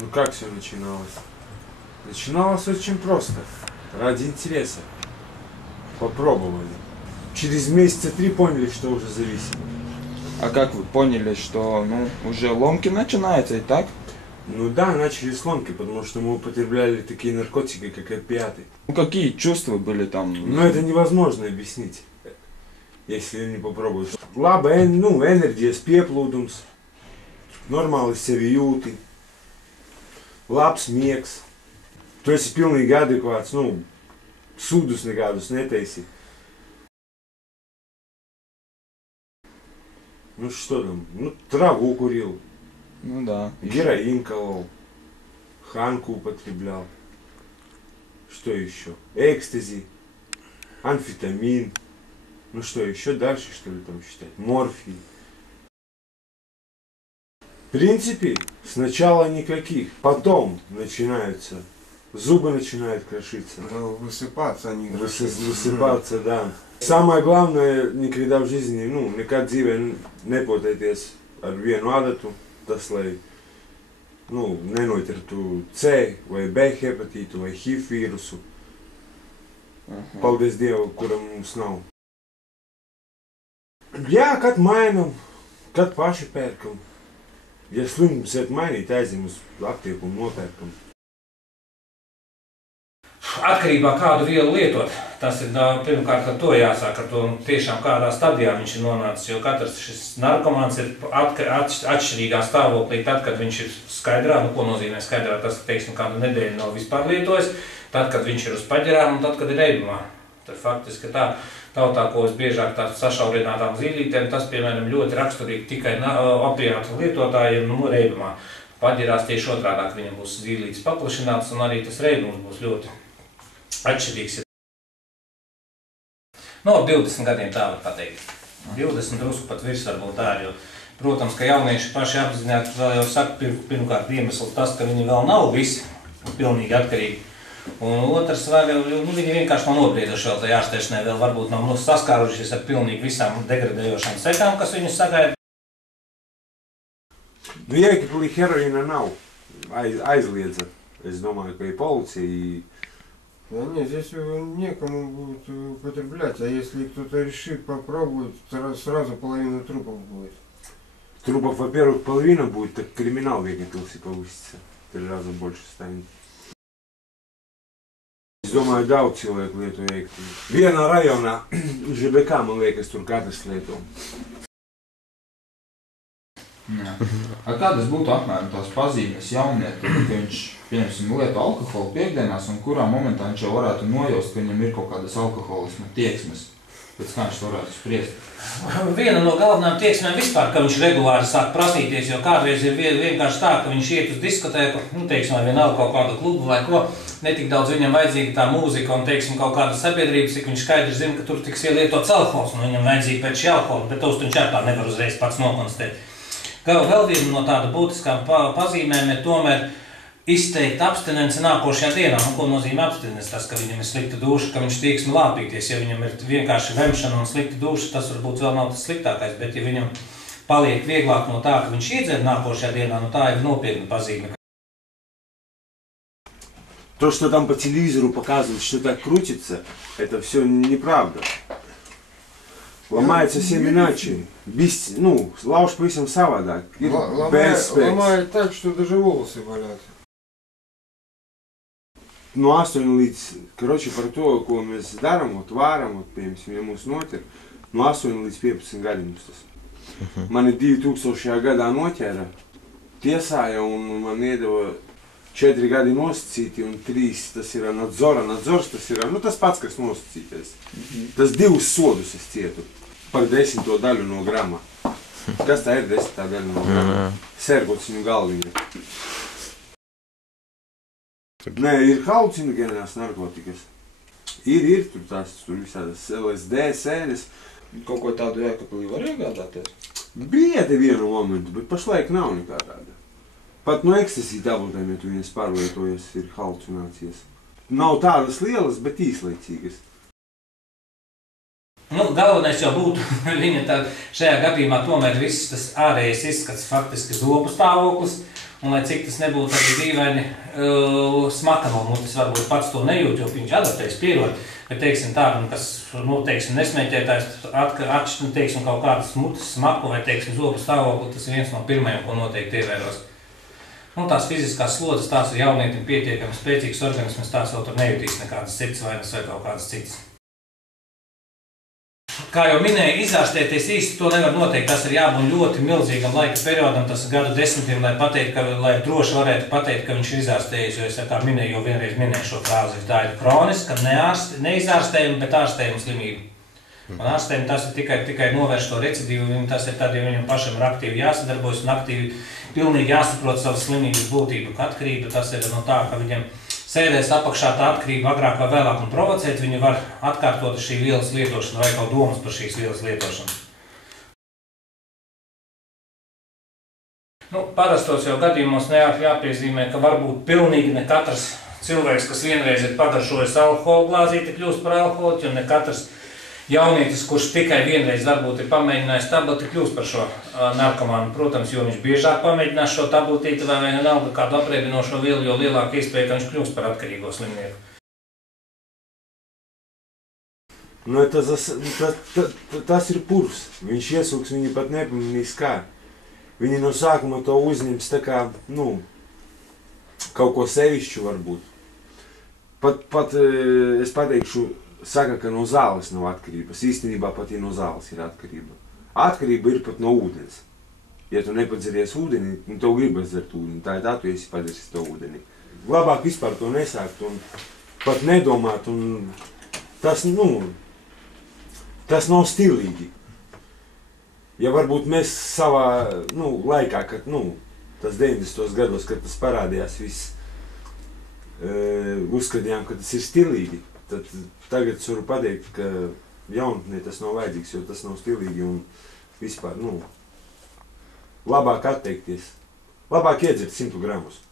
Ну как все начиналось? Начиналось очень просто. Ради интереса. Попробовали. Через месяца 3 поняли, что уже зависимо. А как вы поняли, что уже ломки начинаются и так? Ну да, начали с ломки, потому что мы употребляли такие наркотики, как опиаты. Какие чувства были там? Но это невозможно объяснить, если не попробуешь. Лаба, энергия, пеплудумс, нормалы севиюты, labs miegs. Tu esi pilnīgi adekvāts, sūdus nekādus netaisi. Ну что там? Траву курил. Ну да. Героин колол. Ханку употреблял. Что еще? Экстази. Амфетамин. Ну что, еще дальше, что ли, там считать? Морфий. В принципе, сначала никаких. Потом начинаются. Зубы начинают крошиться. Ну, высыпаться они. Высыпаться, да. Самое главное, никогда в жизни, nekad dzīvē nepotēties ar vienu adatu, tas, lai, nenoķertu C vai B hepatītu vai HIV vīrusu. Paldies Dievu, kuram mums nav. Jā, kad mainam, kad paši pērkam. Ja slims iet mainīt, aizim uz aptieku un nopērkam. Atkarībā kādu vielu lietot, tas ir pirmkārt ar to jāsāk, ar to tiešām kādā stadijā viņš ir nonācis, jo katrs šis narkomāns ir atšķirīgā stāvoklī tad, kad viņš ir skaidrā, ko nozīmē skaidrā, tas, teiksim, kādu nedēļu nav vispār lietojis, tad, kad viņš ir uz paģerām un tad, kad ir reibumā. Tad faktiski tā tautā, ko es biežāk tā sašaurinātām zīlītēm, tas, piemēram, ļoti raksturīgi tikai opiātu lietotājiem reibumā. Paģerās tieši otrādāk viņam būs zīlītes paplašināts un arī tas reibums būs ļoti atšķirīgs. Ap 20 gadiem tā var pateikt. 20 drusku pat virs varbūt tā, jo, protams, ka jaunieši paši apzināti, vēl jau saka, pirmkārt iemesls tas, ka viņi vēl nav visi pilnīgi atkarīgi. Un otrs, viņi vienkārši nav nobrieduši vēl tajā ārstēšanai, vēl varbūt nav saskārušies ar pilnīgi visām degradējošām sekām, kas viņus sagaida. Jēkabli heroīna nav. Aizliedza. Es domāju, ka и полиция, и... Да нет, здесь некому будет употреблять, а если кто-то решит попробовать, сразу половина трупов будет. Трупов, во-первых, половина будет, так криминал в Jēkabpilsī повысится. 3 раза больше станет. Es domāju, daudz cilvēku lieto Jēkabpilī. Vienā rajonā, ŽBK, man liekas, tur katrs lieto. Kādas būtu apmēram tās pazīmes jaunietim, ka viņš, piemēram, lieto alkoholu piekdienās un kurā momentā viņš jau varētu nojaust, ka viņam ir kaut kādas alkoholisma tieksmes? Pēc kā viņš varētu spriest? Viena no galvenām tieksmēm vispār, ka viņš regulāri sāk prasīties, jo kādreiz ir vienkārši tā, ka viņš iet uz diskotēku, teiksim, vai vienalga kaut kādu klubu vai ko, netik daudz viņam vajadzīga tā mūzika un, teiksim, kaut kāda sabiedrības, cik viņš skaidri zina, ka tur tiks ielietots alkohols, un viņam vajadzīga pēc šī alkohola, bet tos viņš tā nevar uzreiz pats nokonstatēt. Vēl viena no tāda būtiskām pazīmēm ir tomēr izteikt abstinenci nākošajā dienā. Ko nozīmē abstinenci? Tas, ka viņam ir slikta duša, ka viņš tieksmi lāpīties. Ja viņam ir vienkārši vemšana un slikta duša, tas varbūt vēl nav tas sliktākais, bet ja viņam paliek vieglāk no tā, ka viņš iedzer nākošajā dienā, tā ir nopietna pazīme. То, что там по телевизору показывают, что так крутится, это все неправда. Ломает совсем иначе. Lauž pavisam savādāk. Ломает так, что даже волосы валятся. No 8 līdz, par to, ko mēs darām, vāram, piemēram, ja mūs noķer, no 8 līdz 15 gadi mums tas. Mani 2000. gadā noķēra, tiesāja un man iedeva 4 gadi nosacīti un 3 tas ir nadzora. Nadzors tas ir, tas pats, kas nosacītais. Tas 2 sodus es cietu. Par 10. daļu no grama. Kas tā ir 10. daļa no grama? Sergociņu galviņa. Nē, ir halucinogēnās narkotikas. Ir tur visādas LSD, sēnes. Kaut ko tādu Jēkabpilī var iegādāties? Bija te vienu momentu, bet pašlaik nav nekā tāda. Pat no ekstazī tabletēm, ja tu viņas pārlietojas, ir halucinācijas. Nav tādas lielas, bet īslaicīgas. Galvenais jau būtu viņa šajā gadījumā tomēr viss tas ārējais izskats, faktiski zobu stāvoklis Un lai cik tas nebūtu arī dīvaini, smaka no mutes, varbūt pats to nejūt, jo viņš adaptējas, pierod. Bet, teiksim, tādam, kas, teiksim, nesmēķētājs, teiksim, kaut kādas mutes smaku vai, teiksim, zobu stāvokli, tas ir viens no pirmajiem, ko noteikti ievēros. Tās fiziskās slodzes, tās ir jaunietim pietiekami spēcīgs organisms, tās vēl tur nejūtīs nekādas cits vainas vai kaut kādas citas. Kā jau minēju, izārstēties īsti to nevar noteikt. Tas ir jābūt ļoti milzīgam laika periodam, tas ir gadu desmitiem, lai droši varētu pateikt, ka viņš ir izārstējies. Jo es kā minēju, jau vienreiz minēju šo frāzi. Tā ir kroniska, neizārstējuma, bet ārstējuma slimība. Un ārstējuma tas ir tikai novērst to recidīvu. Tas ir tad, ja viņam pašam ir aktīvi jāsadarbojas un aktīvi pilnīgi jāsaprot savas slimības būtību. Atkarība tas ir no tā, ka viņam sēdēs apakšā tā atkarība agrāk vai vēlāk un provocēt, viņi var atkārtot šī vielas lietošanu vai kaut domas par šīs vielas lietošanu. Parastos jau gadījumos jāpiezīmē, ka varbūt pilnīgi ne katrs cilvēks, kas vienreiz ir pagaršojis alkoholu glāzīti, kļūst par alkoholiķu, un ne katrs jaunietis, kurš tikai vienreiz varbūt ir pamēģinājis tableti, kļūst par šo narkomānu. Protams, jo viņš biežāk pamēģinās šo tabletīti vai vienalga kādu apreibinošo vielu, jo lielāka iespēja, ka viņš kļūst par atkarīgo slimnieku. Tas ir purs. Viņš iesūks, viņi pat nepamanīs kā. Viņi no sākuma to uzņems tā kā, kaut ko sevišķu varbūt. Pat es pateikšu, saka, ka no zāles nav atkarības. Īstenībā pat no zāles ir atkarība. Atkarība ir pat no ūdens. Ja tu nepadzeries ūdeni, tev gribas dzert ūdeni. Tā ir tā, tu esi padzersis to ūdeni. Labāk vispār to nesākt un pat nedomāt. Un tas nav stilīgi. Ja varbūt mēs savā laikā, kad tas 90. gados, kad tas parādījās viss, uzskatījām, ka tas ir stilīgi. Tad tagad es varu pateikt, ka jaunatnē tas nav vajadzīgs, jo tas nav stilīgi un vispār, labāk atteikties. Labāk iedzert 100 gramus.